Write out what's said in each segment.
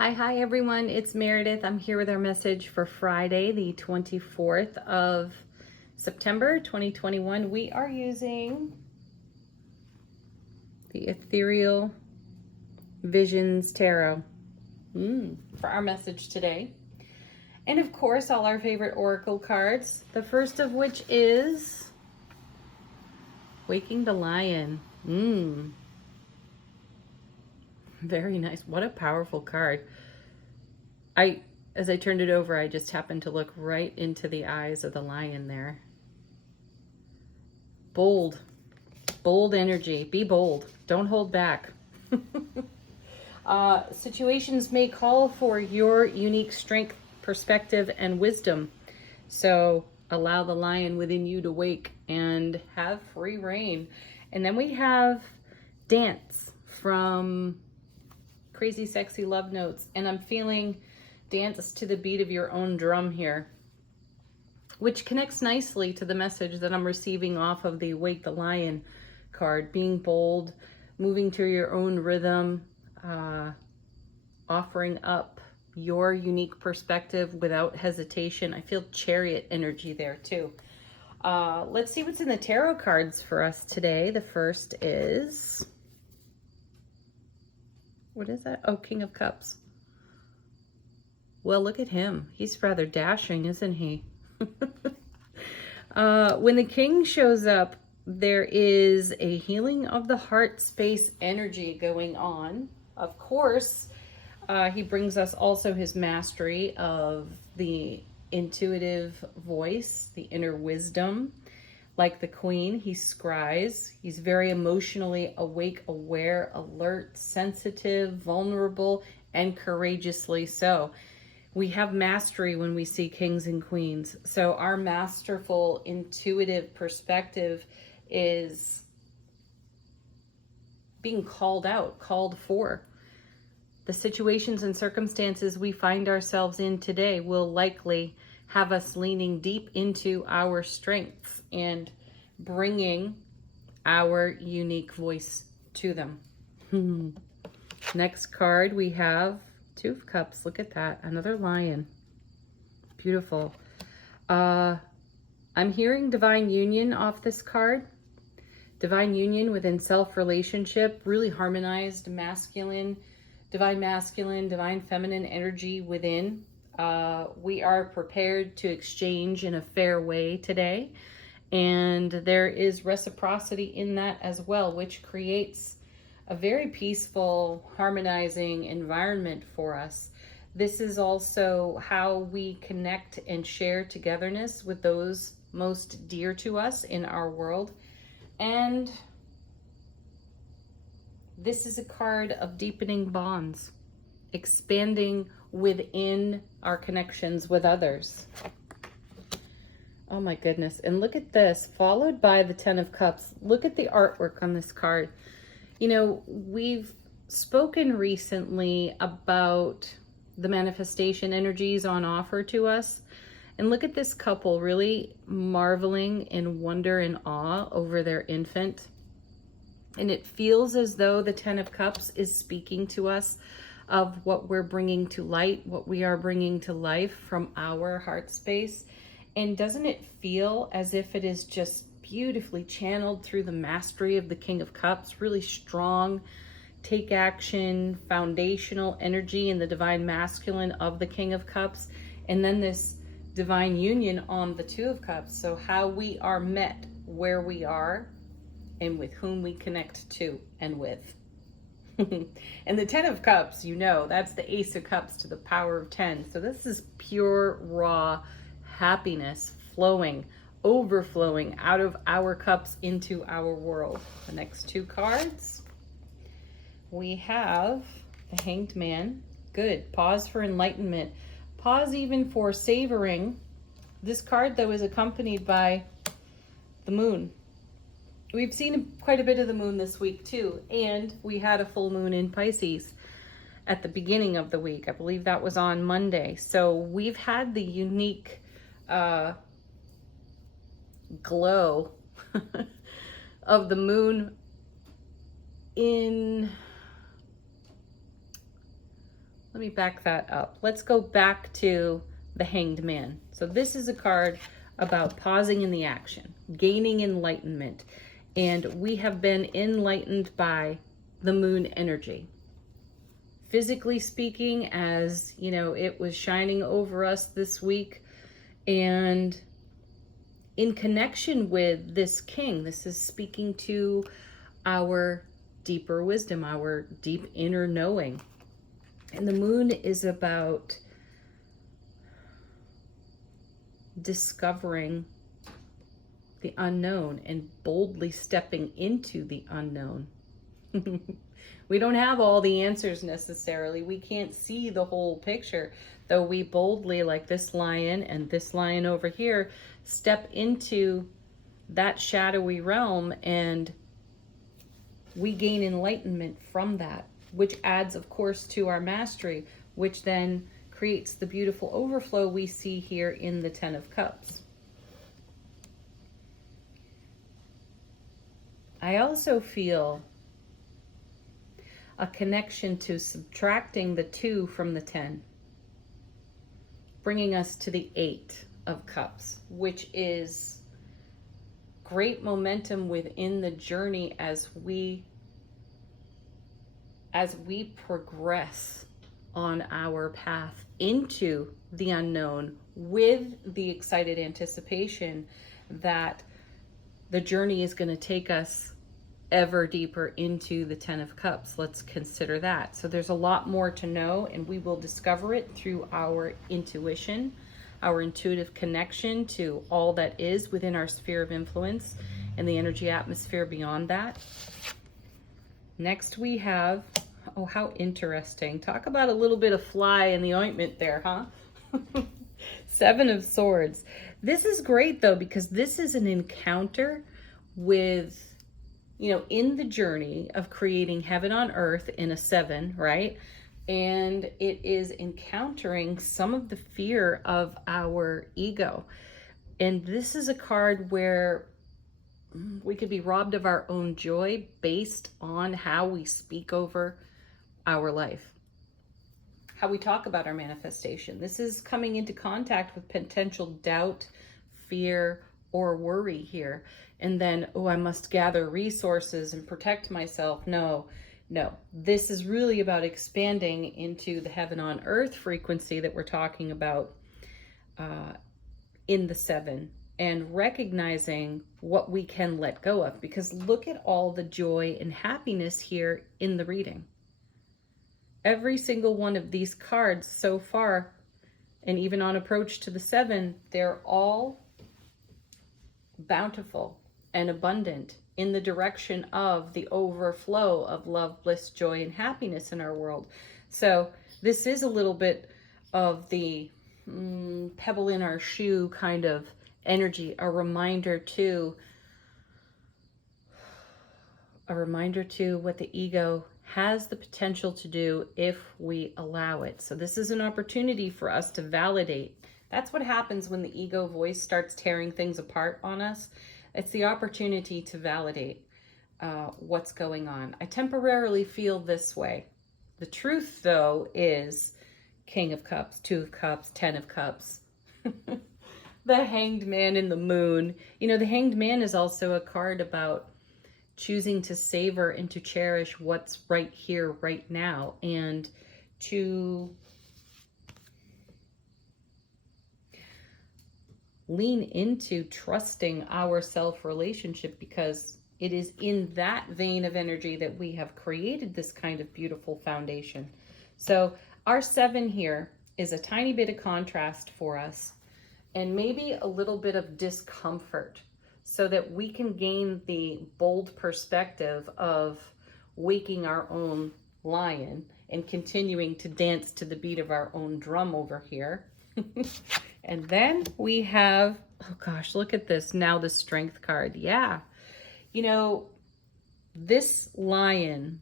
Hi everyone, it's Meredith. I'm here with our message for Friday, the 24th of September, 2021. We are using the Ethereal Visions Tarot for our message today. And of course, all our favorite oracle cards, the first of which is Waking the Lion. Very nice. What a powerful card. As I turned it over, I just happened to look right into the eyes of the lion there. Bold energy. Be bold. Don't hold back. Situations may call for your unique strength, perspective, and wisdom. So allow the lion within you to wake and have free reign. And then we have Dance from Crazy Sexy Love Notes. And I'm feeling dance to the beat of your own drum here, which connects nicely to the message that I'm receiving off of the Wake the Lion card. Being bold, moving to your own rhythm, offering up your unique perspective without hesitation. I feel chariot energy there too. Let's see what's in the tarot cards for us today. The first is, what is that? Oh, King of Cups. Well, look at him. He's rather dashing, isn't he? When the king shows up, there is a healing of the heart space energy going on. Of course, he brings us also his mastery of the intuitive voice, the inner wisdom. Like the queen, he scries. He's very emotionally awake, aware, alert, sensitive, vulnerable, and courageously so. We have mastery when we see kings and queens. So our masterful, intuitive perspective is being called out, called for. The situations and circumstances we find ourselves in today will likely have us leaning deep into our strengths and bringing our unique voice to them. Next card we have Two of Cups. Look at that. Another lion. Beautiful. I'm hearing divine union off this card. Divine union within self-relationship. Really harmonized masculine, divine feminine energy within. We are prepared to exchange in a fair way today. And there is reciprocity in that as well, which creates a very peaceful, harmonizing environment for us. This is also how we connect and share togetherness with those most dear to us in our world. And this is a card of deepening bonds, expanding within our connections with others. Oh my goodness. And look at this, followed by the Ten of Cups. Look at the artwork on this card. You know, we've spoken recently about the manifestation energies on offer to us. And look at this couple really marveling in wonder and awe over their infant. And it feels as though the Ten of Cups is speaking to us of what we're bringing to light, what we are bringing to life from our heart space. And doesn't it feel as if it is just beautifully channeled through the mastery of the King of Cups? Really strong, take action, foundational energy in the divine masculine of the King of Cups. And then this divine union on the Two of Cups. So how we are met where we are and with whom we connect to and with. And the Ten of Cups, you know, that's the Ace of Cups to the power of 10. So this is pure, raw happiness flowing, overflowing out of our cups into our world. The next two cards, we have the Hanged Man. Good. Pause for enlightenment. Pause even for savoring. This card, though, is accompanied by the moon. We've seen quite a bit of the moon this week, too. And we had a full moon in Pisces at the beginning of the week. I believe that was on Monday. So we've had the unique glow of the moon in let me back that up. Let's go back to the Hanged Man. So this is a card about pausing in the action, gaining enlightenment. And we have been enlightened by the moon energy. Physically speaking, as you know, it was shining over us this week. And in connection with this king, this is speaking to our deeper wisdom, our deep inner knowing. And the moon is about discovering the unknown and boldly stepping into the unknown. We don't have all the answers necessarily. We can't see the whole picture, though we boldly, like this lion and this lion over here, step into that shadowy realm, and we gain enlightenment from that, which adds, of course, to our mastery, which then creates the beautiful overflow we see here in the Ten of Cups. I also feel a connection to subtracting the 2 from the 10, bringing us to the 8 of Cups, which is great momentum within the journey as we progress on our path into the unknown, with the excited anticipation that the journey is going to take us ever deeper into the Ten of Cups. Let's consider that. So there's a lot more to know, and we will discover it through our intuition, our intuitive connection to all that is within our sphere of influence and the energy atmosphere beyond that. Next we have, oh, how interesting. Talk about a little bit of fly in the ointment there, huh? 7 of Swords. This is great though, because this is an encounter with, you know, in the journey of creating heaven on earth in a 7, right? And it is encountering some of the fear of our ego. And this is a card where we could be robbed of our own joy based on how we speak over our life, how we talk about our manifestation. This is coming into contact with potential doubt, fear, or worry here. And then, oh, I must gather resources and protect myself. No. This is really about expanding into the heaven on earth frequency that we're talking about in the 7, and recognizing what we can let go of. Because look at all the joy and happiness here in the reading. Every single one of these cards so far, and even on approach to the 7, they're all bountiful and abundant in the direction of the overflow of love, bliss, joy, and happiness in our world. So this is a little bit of the pebble in our shoe kind of energy, a reminder to what the ego has the potential to do if we allow it. So this is an opportunity for us to validate. That's what happens when the ego voice starts tearing things apart on us. It's the opportunity to validate what's going on. I temporarily feel this way. The truth, though, is King of Cups, 2 of Cups, 10 of Cups. The Hanged Man in the Moon. You know, the Hanged Man is also a card about choosing to savor and to cherish what's right here, right now, and to lean into trusting our self-relationship, because it is in that vein of energy that we have created this kind of beautiful foundation. So our 7 here is a tiny bit of contrast for us, and maybe a little bit of discomfort, so that we can gain the bold perspective of waking our own lion and continuing to dance to the beat of our own drum over here. And then we have, oh gosh, look at this. Now the Strength card. Yeah. You know, this lion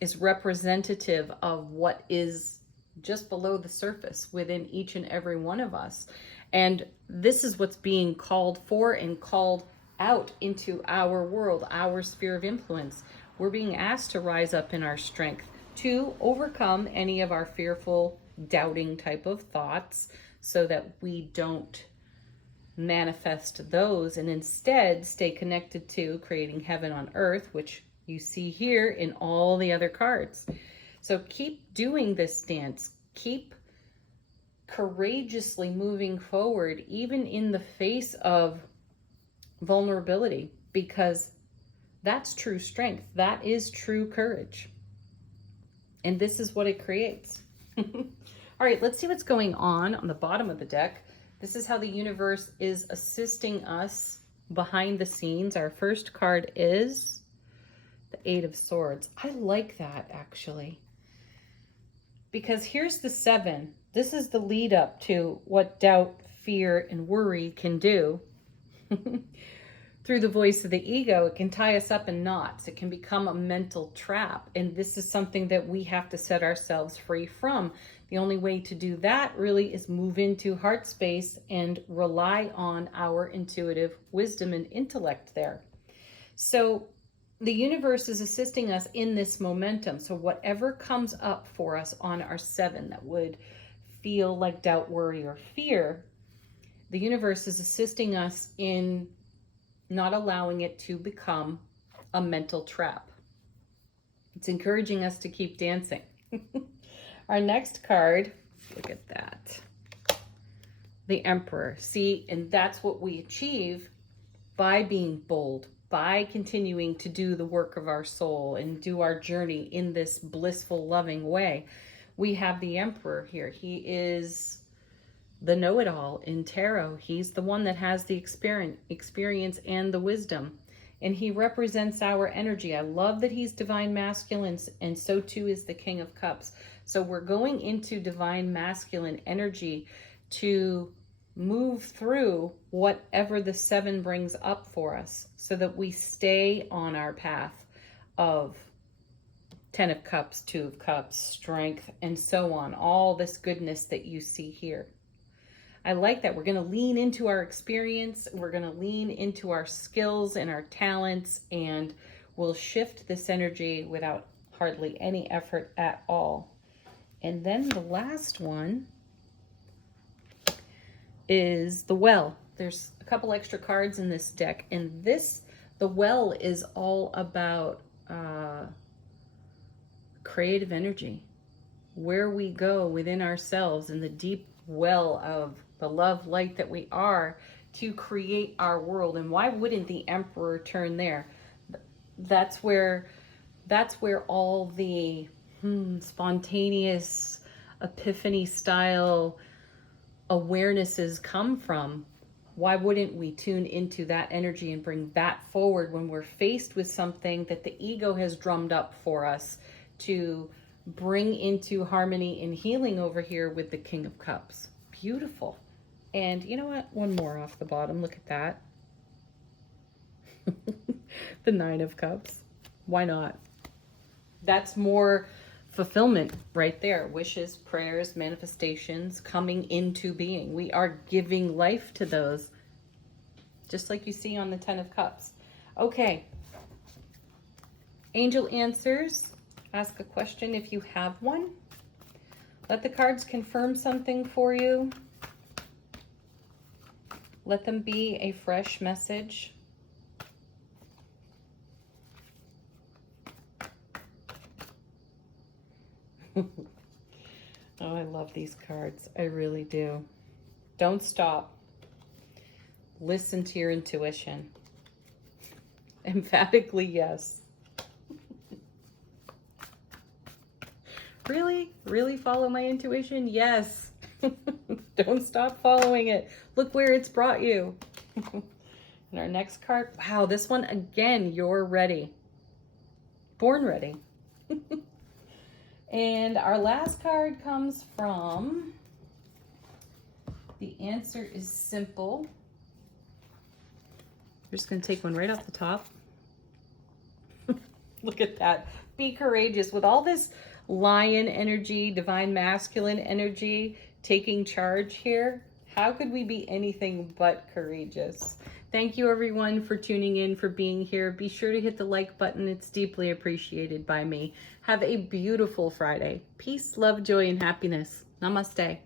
is representative of what is just below the surface within each and every one of us. And this is what's being called for and called out into our world, our sphere of influence. We're being asked to rise up in our strength, to overcome any of our fearful, doubting type of thoughts so that we don't manifest those and instead stay connected to creating heaven on earth, which you see here in all the other cards. So keep doing this dance. Keep courageously moving forward, even in the face of vulnerability, because that's true strength. That is true courage. And this is what it creates. All right, let's see what's going on the bottom of the deck. This is how the universe is assisting us behind the scenes. Our first card is the Eight of Swords. I like that, actually, because here's the 7. This is the lead up to what doubt, fear, and worry can do. Through the voice of the ego, it can tie us up in knots. It can become a mental trap. And this is something that we have to set ourselves free from. The only way to do that really is move into heart space and rely on our intuitive wisdom and intellect there. So the universe is assisting us in this momentum. So whatever comes up for us on our 7 that would feel like doubt, worry, or fear, the universe is assisting us in not allowing it to become a mental trap. It's encouraging us to keep dancing. Our next card, look at that. The Emperor. See, and that's what we achieve by being bold, by continuing to do the work of our soul and do our journey in this blissful, loving way. We have the Emperor here. He is the know-it-all in tarot. He's the one that has the experience and the wisdom. And he represents our energy. I love that he's divine masculine, and so too is the King of Cups. So we're going into divine masculine energy to move through whatever the 7 brings up for us so that we stay on our path of 10 of Cups, 2 of Cups, strength, and so on. All this goodness that you see here. I like that. We're going to lean into our experience. We're going to lean into our skills and our talents, and we'll shift this energy without hardly any effort at all. And then the last one is the Well. There's a couple extra cards in this deck, and the Well is all about creative energy, where we go within ourselves in the deep well of the love light that we are to create our world. And why wouldn't the Emperor turn there? That's where all the spontaneous epiphany style awarenesses come from. Why wouldn't we tune into that energy and bring that forward when we're faced with something that the ego has drummed up for us to bring into harmony and healing over here with the King of Cups? Beautiful. And you know what? One more off the bottom. Look at that. The 9 of Cups. Why not? That's more fulfillment right there. Wishes, prayers, manifestations coming into being. We are giving life to those, just like you see on the 10 of Cups. Okay. Angel answers. Ask a question if you have one. Let the cards confirm something for you. Let them be a fresh message. Oh, I love these cards. I really do. Don't stop. Listen to your intuition. Emphatically, yes. Really? Really follow my intuition? Yes. Don't stop following it. Look where it's brought you. And our next card. Wow, this one again, you're ready. Born ready. And our last card comes from The Answer is Simple. We're just going to take one right off the top. Look at that. Be courageous. With all this lion energy, divine masculine energy taking charge here, how could we be anything but courageous? Thank you everyone for tuning in, for being here. Be sure to hit the like button. It's deeply appreciated by me. Have a beautiful Friday. Peace, love, joy, and happiness. Namaste.